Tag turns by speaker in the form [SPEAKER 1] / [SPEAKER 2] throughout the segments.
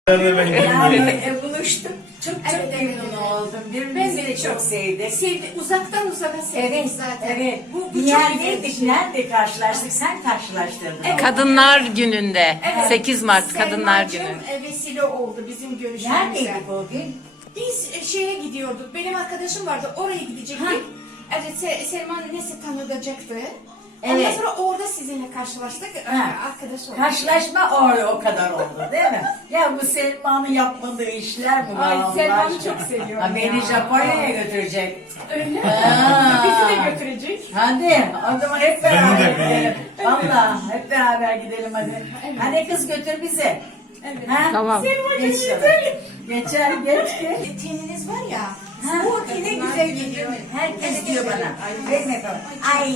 [SPEAKER 1] Yani buluştuk. Çok
[SPEAKER 2] Evet,
[SPEAKER 1] memnun oldum.
[SPEAKER 2] Ben
[SPEAKER 1] Birbirimizi
[SPEAKER 2] de
[SPEAKER 1] de çok sevdik.
[SPEAKER 2] Sevdi, uzaktan uzağa sevdik
[SPEAKER 1] Evet,
[SPEAKER 2] zaten.
[SPEAKER 1] evet.
[SPEAKER 2] Bu çok
[SPEAKER 1] Bir
[SPEAKER 2] güzel bir
[SPEAKER 1] yerdeydik,
[SPEAKER 2] şey.
[SPEAKER 1] nerede karşılaştık? Sen karşılaştırdın.
[SPEAKER 2] Evet.
[SPEAKER 3] Kadınlar Günü'nde.
[SPEAKER 2] Evet.
[SPEAKER 3] 8 Mart Kadınlar
[SPEAKER 2] Selma'cığım,
[SPEAKER 3] Günü.
[SPEAKER 2] vesile oldu bizim görüşmemize.
[SPEAKER 1] Neredeydik o gün?
[SPEAKER 2] Biz şeye gidiyorduk. Benim arkadaşım vardı. Oraya gidecektik.
[SPEAKER 1] Ha.
[SPEAKER 2] Evet, Selma neyse tanıtacaktı.
[SPEAKER 1] Evet.
[SPEAKER 2] Ondan sonra orada sizinle karşılaştık.
[SPEAKER 1] Ha.
[SPEAKER 2] Arkadaş olduk.
[SPEAKER 1] Karşılaşma o kadar oldu değil mi? Ya bu Selma'nın yapmadığı işler mi?
[SPEAKER 2] Ay,
[SPEAKER 1] Allah
[SPEAKER 2] Selma'yı
[SPEAKER 1] aşkına?
[SPEAKER 2] çok seviyorum
[SPEAKER 1] Ha, beni
[SPEAKER 2] ya.
[SPEAKER 1] Japonya'ya götürecek.
[SPEAKER 2] Öyle mi?
[SPEAKER 1] Ha.
[SPEAKER 2] Bizi de götürecek.
[SPEAKER 1] Hadi o zaman hep beraber
[SPEAKER 4] Beni de,
[SPEAKER 1] gidelim. Valla hep beraber gidelim hadi.
[SPEAKER 2] Evet.
[SPEAKER 1] Hadi kız götür bizi.
[SPEAKER 2] Evet.
[SPEAKER 1] Ha?
[SPEAKER 3] Tamam.
[SPEAKER 1] Geç şöyle. Geçer geç.
[SPEAKER 2] Teniniz var ya.
[SPEAKER 1] Ha,
[SPEAKER 2] Bu tene güzel geliyor.
[SPEAKER 1] Herkes diyor bana. Değil mi? Ay.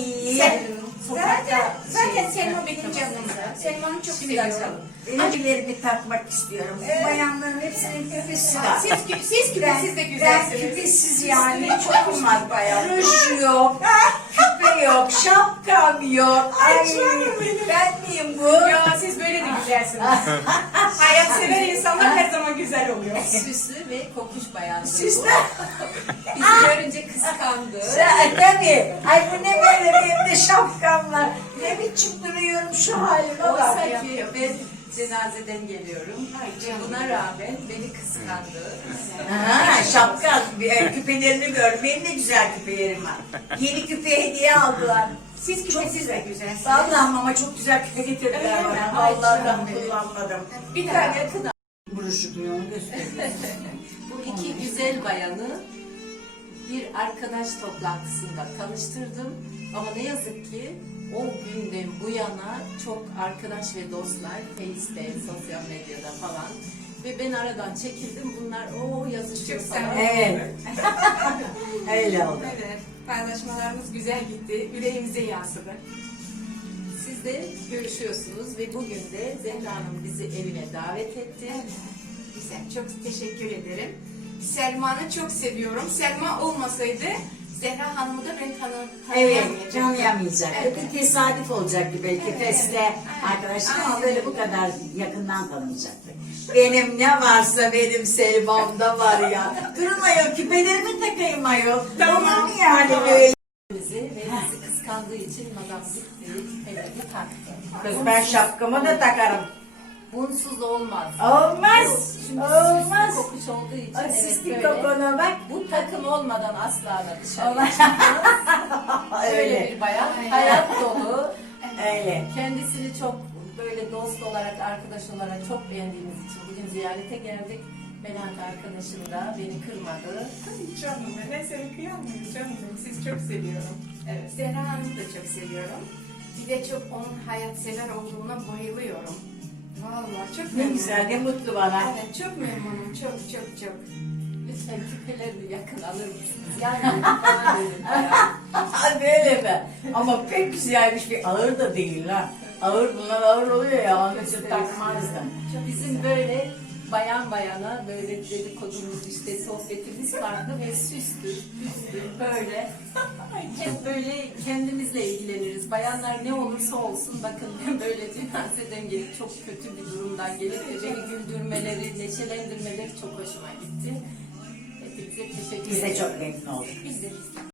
[SPEAKER 2] Zaten Selma benim canımda. Selma'nı çok seviyorum.
[SPEAKER 1] Elbilerimi takmak istiyorum. Bayanların hepsinin küpesi var.
[SPEAKER 2] Siz küpesiz de
[SPEAKER 1] Ben
[SPEAKER 2] güzelsiniz.
[SPEAKER 1] küpesiz yani çok olmaz bayan. Ruj yok, küpe yok, şapkam yok. Ay,
[SPEAKER 2] canım benim.
[SPEAKER 1] ben miyim bu?
[SPEAKER 2] Ya siz böyle de güzelsiniz. Hayatsever insanlar her zaman güzel oluyor.
[SPEAKER 5] Süslü ve kokuş bayandı.
[SPEAKER 1] Süslü.
[SPEAKER 5] Bizi görünce kıskandı.
[SPEAKER 1] Tabii. Ay bu ne böyle benim de şapkam var. Ne biçim duruyorum şu halime bak
[SPEAKER 5] Oysa
[SPEAKER 1] ya.
[SPEAKER 5] ki ben cenazeden geliyorum. Ve buna rağmen beni kıskandı.
[SPEAKER 1] Ha, şapka, küpelerini gör. Benim de güzel küpelerim var. Yeni küpe hediye aldılar.
[SPEAKER 2] Siz küpesiz de güzelsiniz.
[SPEAKER 1] Vallahi ama çok güzel küpe getirdiler
[SPEAKER 2] Öyle mi?
[SPEAKER 1] bana.
[SPEAKER 2] Ay
[SPEAKER 1] Vallahi
[SPEAKER 2] canım
[SPEAKER 1] ben
[SPEAKER 2] benim.
[SPEAKER 1] kullanmadım.
[SPEAKER 2] Bir daha
[SPEAKER 5] Yakın
[SPEAKER 1] Buruşukluğunu gösteriyor.
[SPEAKER 5] bu iki güzel bayanı bir arkadaş toplantısında tanıştırdım. Ama ne yazık ki o günden bu yana çok arkadaş ve dostlar Face'te, sosyal medyada falan. Ve ben aradan çekildim. Bunlar o yazışıyor
[SPEAKER 2] Çok
[SPEAKER 5] falan.
[SPEAKER 1] Evet. Öyle oldu.
[SPEAKER 2] Evet, paylaşmalarımız güzel gitti. Yüreğimize yansıdı.
[SPEAKER 5] Siz de görüşüyorsunuz ve bugün de Zehra Hanım bizi evine davet etti.
[SPEAKER 2] Güzel, çok teşekkür ederim. Selma'nı çok seviyorum. Selma olmasaydı Zehra Hanım'ı da ben
[SPEAKER 1] Evet,
[SPEAKER 2] tanıyamayacaktım.
[SPEAKER 1] tanıyamayacaktı.
[SPEAKER 2] Evet.
[SPEAKER 1] Bir tesadüf olacaktı belki
[SPEAKER 2] Evet.
[SPEAKER 1] feste arkadaşlar ama
[SPEAKER 2] Aynen
[SPEAKER 1] böyle
[SPEAKER 2] öyle.
[SPEAKER 1] bu kadar yakından tanımayacaktık. Benim ne varsa benim Selma'mda var ya. Durun ayol, küpelerimi takayım ayol. Tamam yani böyle.
[SPEAKER 5] Bizi ve bizi kıskandığı için madam gitti, evini taktı.
[SPEAKER 1] Kız ben şapkamı da takarım.
[SPEAKER 5] Bunsuz olmaz.
[SPEAKER 1] Olmaz.
[SPEAKER 5] Şimdi
[SPEAKER 1] Olmaz.
[SPEAKER 5] süslü kokuş olduğu için
[SPEAKER 1] Ay,
[SPEAKER 5] evet
[SPEAKER 1] süslü
[SPEAKER 5] böyle.
[SPEAKER 1] kokona bak.
[SPEAKER 5] Bu takım olmadan asla da dışarı
[SPEAKER 1] Olmaz.
[SPEAKER 5] çıkmaz. Öyle
[SPEAKER 1] Öyle.
[SPEAKER 5] bir bayan. Hayat dolu.
[SPEAKER 1] Öyle.
[SPEAKER 5] Kendisini çok böyle dost olarak, arkadaş olarak çok beğendiğimiz için bugün ziyarete geldik. Melahat arkadaşım da beni kırmadı.
[SPEAKER 2] Ay canım ben seni kıyamıyorum canım benim. Sizi çok seviyorum.
[SPEAKER 5] Evet.
[SPEAKER 2] Zehra Hanım'ı da çok seviyorum. Bir de çok onun hayatsever olduğuna bayılıyorum. Vallahi çok
[SPEAKER 1] Ne
[SPEAKER 2] memnunum.
[SPEAKER 1] güzel, ne mutlu bana.
[SPEAKER 2] Evet, çok memnunum. Çok.
[SPEAKER 5] Lütfen küpelerini yakın alır mısınız? Yani bana dedim bayağı.
[SPEAKER 1] Böyle mi? Ama pek güzelmiş, bir ağır da değil ha. Ağır, bunlar ağır oluyor ya, onun için takmazdım.
[SPEAKER 5] Bizim böyle bayan bayana böyle dedikodumuz işte sohbetimiz vardı ve süslü böyle hep böyle kendimizle ilgileniriz. Bayanlar ne olursa olsun bakın ben böyle cenazeden gelip çok kötü bir durumdan gelip de beni güldürmeleri, neşelendirmeleri çok hoşuma gitti. Hepinize teşekkür ederim.
[SPEAKER 1] Biz de çok memnun olduk.
[SPEAKER 5] Biz de